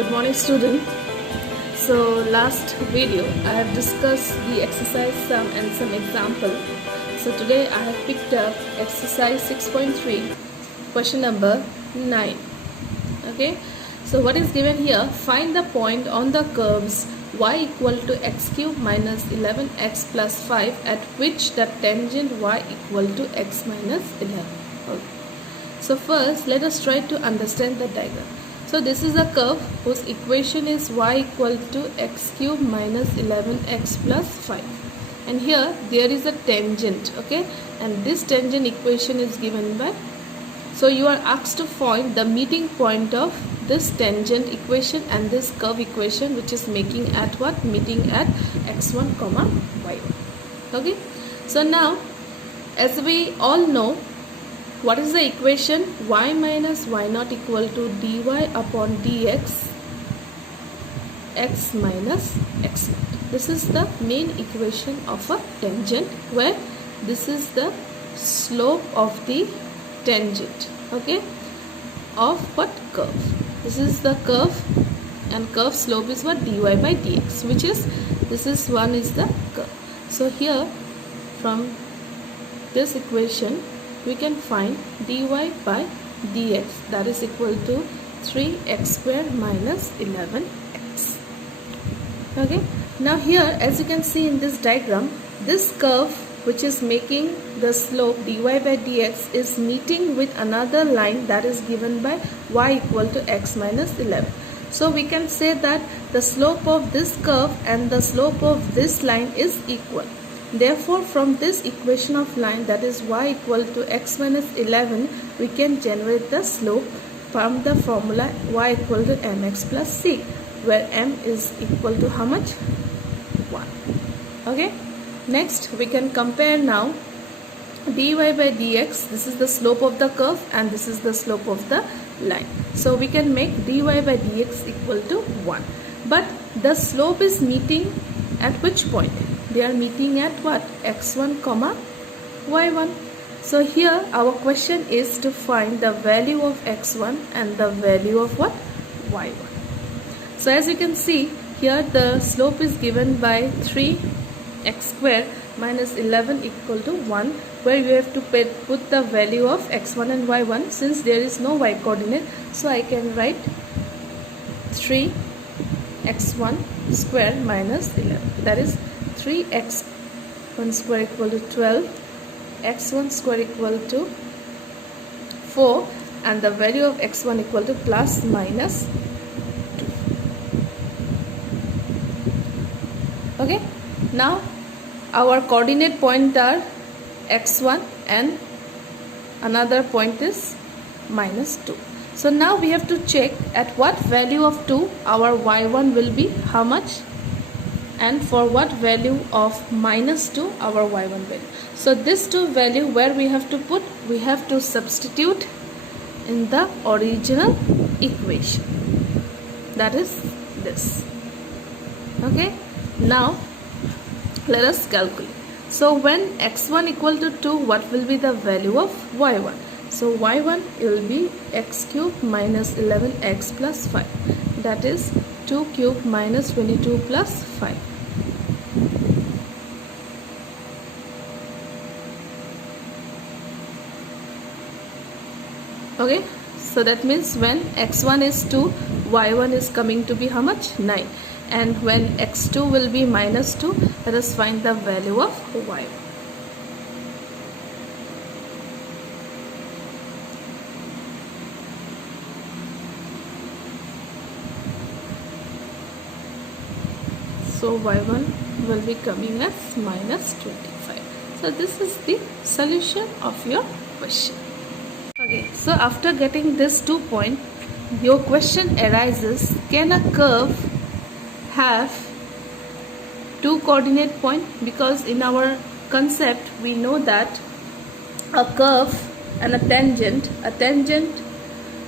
Good morning, student. So last video I have discussed the exercise sum and some example. So today I have picked up exercise 6.3 question number 9. Okay, so what is given here? Find the point on the curves y equal to x cube minus 11x plus 5 at which the tangent y equal to x minus 11. Okay. So first let us try to understand the diagram. So this is a curve whose equation is y equal to x cube minus 11x plus 5, and here there is a tangent, okay, and this tangent equation is given by, so you are asked to find the meeting point of this tangent equation and this curve equation, which is making at what? Meeting at x1 comma y1. Okay, so now as we all know, what is the equation? Y minus y naught equal to dy upon dx x minus x naught. This is the main equation of a tangent, where this is the slope of the tangent, okay, of what? Curve. This is the curve, and curve slope is what? Dy by dx, which is, this is one is the curve. So here from this equation we can find dy by dx, that is equal to 3x square minus 11x. Okay, now here as you can see in this diagram, this curve which is making the slope dy by dx is meeting with another line that is given by y equal to x minus 11. So we can say that the slope of this curve and the slope of this line is equal. Therefore, from this equation of line, that is y equal to x minus 11, we can generate the slope from the formula y equal to mx plus c, where m is equal to how much? 1. Okay. Next, we can compare now dy by dx. This is the slope of the curve and this is the slope of the line. So we can make dy by dx equal to 1. But the slope is meeting at which point? They are meeting at what? x1 comma y1. So here our question is to find the value of x1 and the value of what? y1. So as you can see here, the slope is given by 3x square minus 11 equal to 1, where you have to put the value of x1 and y1. Since there is no y coordinate, so I can write 3x1 square minus 11, that is 3x1 square equal to 12, x1 square equal to 4, and the value of x1 equal to plus minus 2. Okay, now our coordinate point are x1 and another point is minus 2. So now we have to check at what value of 2 our y1 will be how much, and for what value of minus 2 our y1 value. So this 2 value, where we have to put? We have to substitute in the original equation, that is this. Okay, now let us calculate. So when x1 equal to 2, what will be the value of y1? So y1 will be x cube minus 11x plus 5, that is 2 cube minus 22 plus 5. Okay, so that means when x1 is 2, y1 is coming to be how much? 9. And when x2 will be minus 2, let us find the value of y1. So y1 will be coming as minus 25. So this is the solution of your question. Okay, so after getting this 2 point, your question arises, can a curve have 2 coordinate point? Because in our concept we know that a curve and a tangent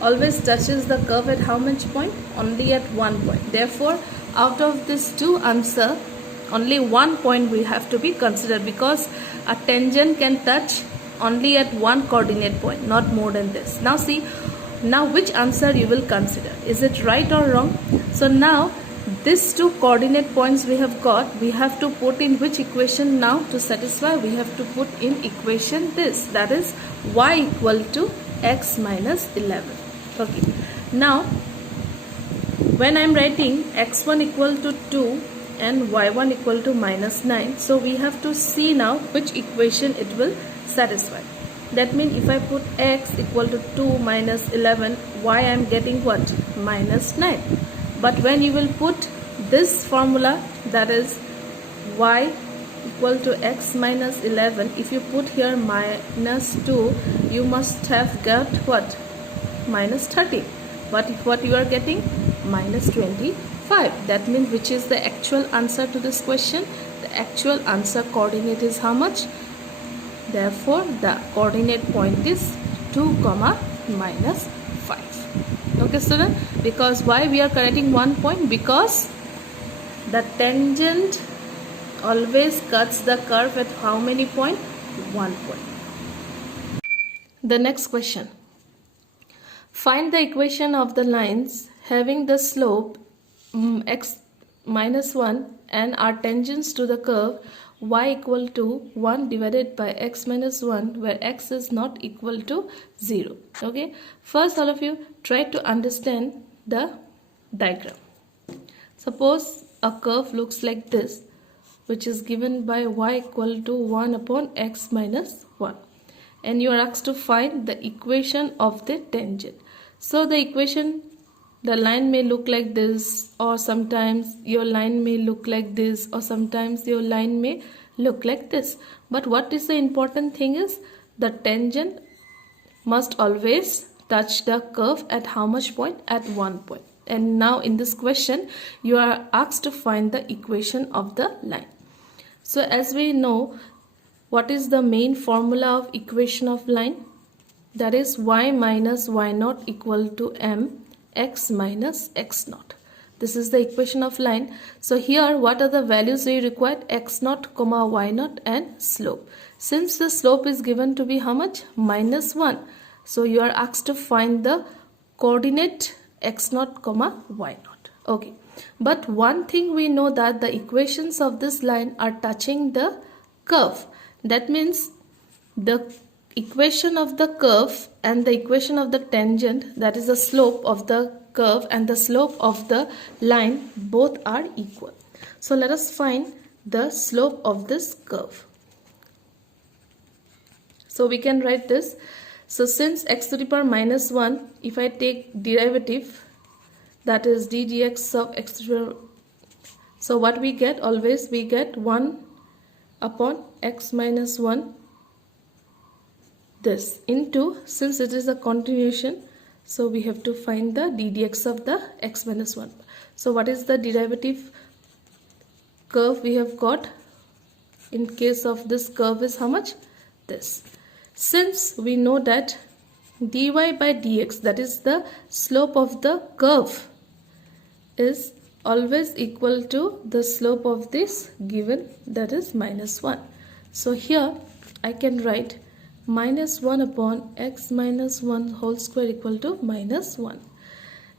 always touches the curve at how much point? Only at 1 point. Therefore, out of this 2 answer, only 1 point we have to be considered, because a tangent can touch only at 1 coordinate point, not more than this. Now see, Now which answer you will consider? Is it right or wrong? So now these two coordinate points we have got, we have to put in which equation now to satisfy? We have to put in equation this, that is y equal to x minus 11. Okay, now when I am writing x1 equal to 2 and y1 equal to minus 9, so we have to see now which equation it will satisfy. That means if I put x equal to 2 minus 11, y I am getting what? Minus 9. But when you will put this formula, that is y equal to x minus 11, if you put here minus 2, you must have got what? Minus 30. But what you are getting? Minus 25. That means which is the actual answer to this question? The actual answer coordinate is how much? Therefore, the coordinate point is 2, minus 5. Okay, student? Because why we are connecting one point? Because the tangent always cuts the curve at how many point? 1 point. The next question. Find the equation of the lines having the slope x minus 1 and are tangents to the curve y equal to 1 divided by x minus 1, where x is not equal to 0. Okay, first all of you try to understand the diagram. Suppose a curve looks like this, which is given by y equal to 1 upon x minus 1, and you are asked to find the equation of the tangent. So the equation, the line may look like this, or sometimes your line may look like this, or sometimes your line may look like this. But what is the important thing is the tangent must always touch the curve at how much point? At 1 point. And now in this question you are asked to find the equation of the line. So as we know, what is the main formula of equation of line? That is y minus y naught equal to m x minus x naught. This is the equation of line. So here what are the values we required? X naught, y naught and slope. Since the slope is given to be how much? Minus 1. So you are asked to find the coordinate x naught, y naught. Okay. But one thing we know, that the equations of this line are touching the curve. That means the equation of the curve and the equation of the tangent, that is the slope of the curve and the slope of the line, both are equal. So let us find the slope of this curve. So we can write this. So since x to the power minus 1, if I take derivative, that is d dx of x to the power, so what we get? Always we get 1 upon x minus 1, this into, since it is a continuation, so we have to find the d dx of the x minus 1. So what is the derivative curve we have got? In case of this curve is how much? This. Since we know that dy by dx, that is the slope of the curve, is always equal to the slope of this given, that is minus 1. So here I can write minus 1 upon x minus 1 whole square equal to minus 1.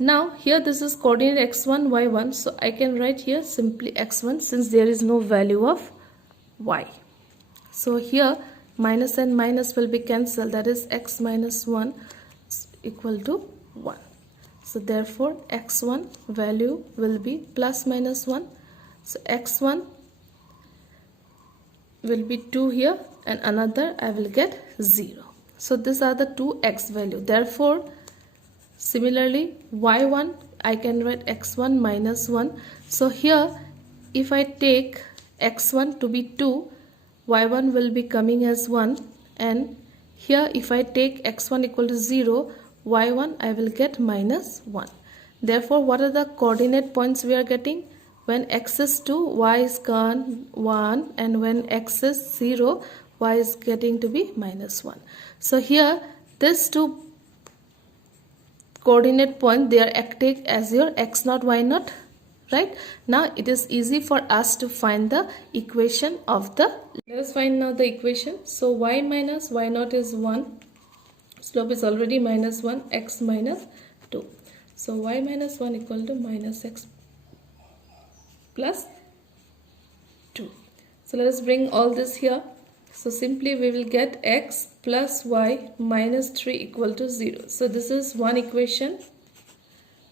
Now here this is coordinate x1, y1, so I can write here simply x1 since there is no value of y. So here minus and minus will be cancelled, that is x minus 1 equal to 1. So therefore x1 value will be plus minus 1. So x1 will be 2 here and another I will get 0. So these are the two x value. Therefore similarly y1 I can write x1 minus 1. So here if I take x1 to be 2, y1 will be coming as 1, and here if I take x1 equal to 0, y1 I will get minus 1. Therefore what are the coordinate points we are getting? When x is 2, y is gone 1, and when x is 0, y is getting to be minus 1. So here these two coordinate point, they are acting as your x naught, y naught, right? Now it is easy for us to find the equation of the, let us find now the equation. So y minus y naught is 1. slope is already minus 1, x minus 2. So y minus 1 equal to minus x plus 2. So let us bring all this here. So simply we will get x plus y minus 3 equal to 0. So this is one equation,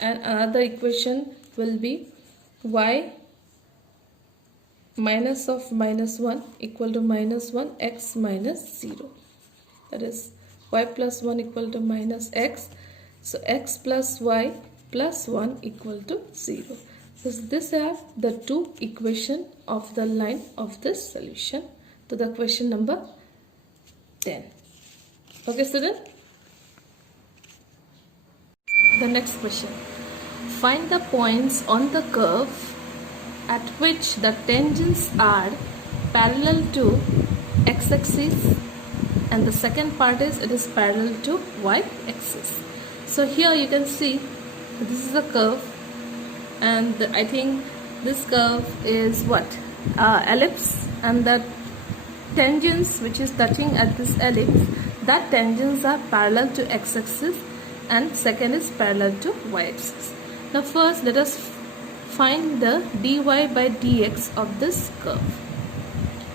and another equation will be y minus of minus 1 equal to minus 1 x minus 0. That is y plus 1 equal to minus x. So x plus y plus 1 equal to 0. So these are the two equations of the line of this solution to the question number 10. Okay, student? The next question. Find the points on the curve at which the tangents are parallel to x-axis, and the second part is it is parallel to y-axis. So here you can see this is a curve, and I think this curve is what? Ellipse, and the tangents which is touching at this ellipse, that tangents are parallel to x-axis and second is parallel to y-axis. Now first let us find the dy by dx of this curve.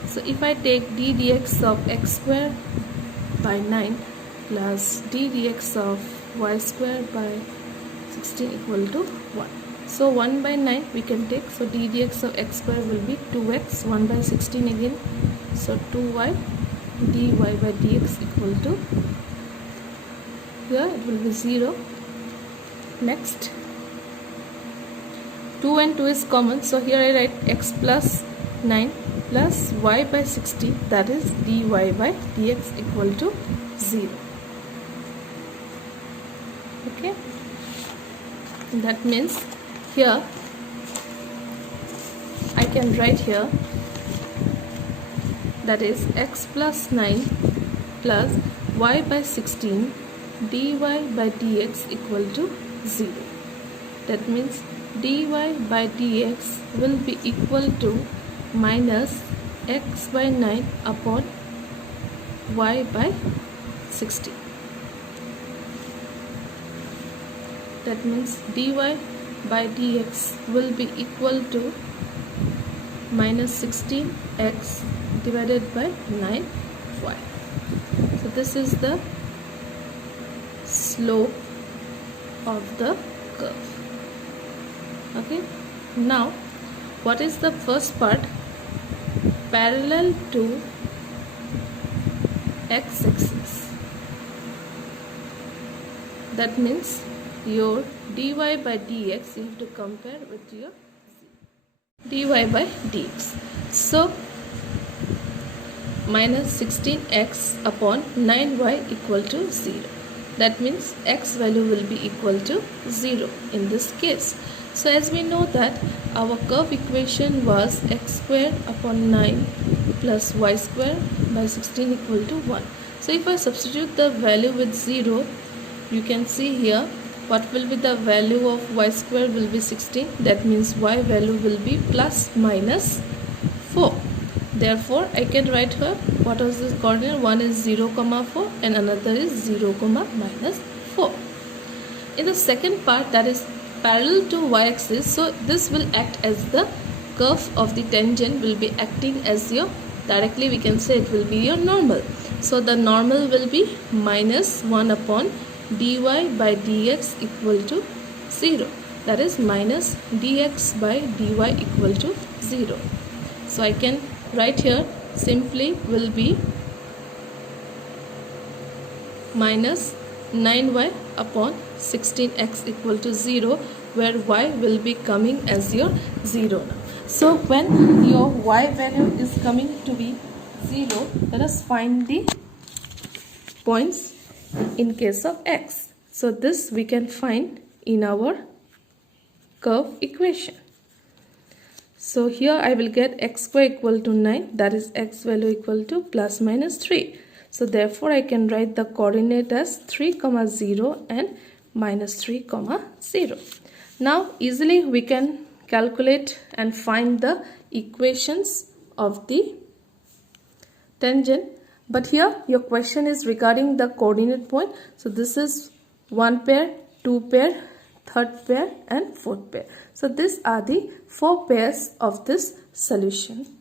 So if I take d dx of x square by 9 plus d dx of y square by 16 equal to 1. So 1 by 9 we can take. So d dx of x square will be 2x, 1 by 16 again. So 2y dy by dx equal to, here it will be 0. Next, 2 and 2 is common. So here I write x plus 9 plus y by 60, that is dy by dx equal to 0. Okay. That means here I can write here, that is x plus 9 plus y by 16 dy by dx equal to 0. That means dy by dx will be equal to minus x by 9 upon y by 16. That means dy by dx will be equal to minus 16x divided by 9y. So this is the slope of the curve. Okay. Now what is the first part? Parallel to x-axis. That means your dy by dx you have to compare with your dy by dx. So minus 16x upon 9y equal to 0. That means x value will be equal to 0 in this case. So as we know that our curve equation was x square upon 9 plus y square by 16 equal to 1. So if I substitute the value with 0, you can see here what will be the value of y square will be 16. That means y value will be plus minus 4. Therefore I can write here what was this coordinate. One is 0, 4 and another is 0, minus 4. In the second part, that is parallel to y-axis, so this will act as the curve of the tangent will be acting as your, directly we can say it will be your normal. So the normal will be minus 1 upon dy by dx equal to 0. That is minus dx by dy equal to 0. So I can write here simply will be minus 9y upon 16x equal to 0, where y will be coming as your 0 now. So when your y value is coming to be 0, let us find the points in case of x. So this we can find in our curve equation. So here I will get x square equal to 9, that is x value equal to plus minus 3. So therefore I can write the coordinate as 3, 0 and minus 3, 0. Now easily we can calculate and find the equations of the tangent But here your question is regarding the coordinate point. So this is one pair, two pair, third pair and fourth pair. So these are the 4 pairs of this solution.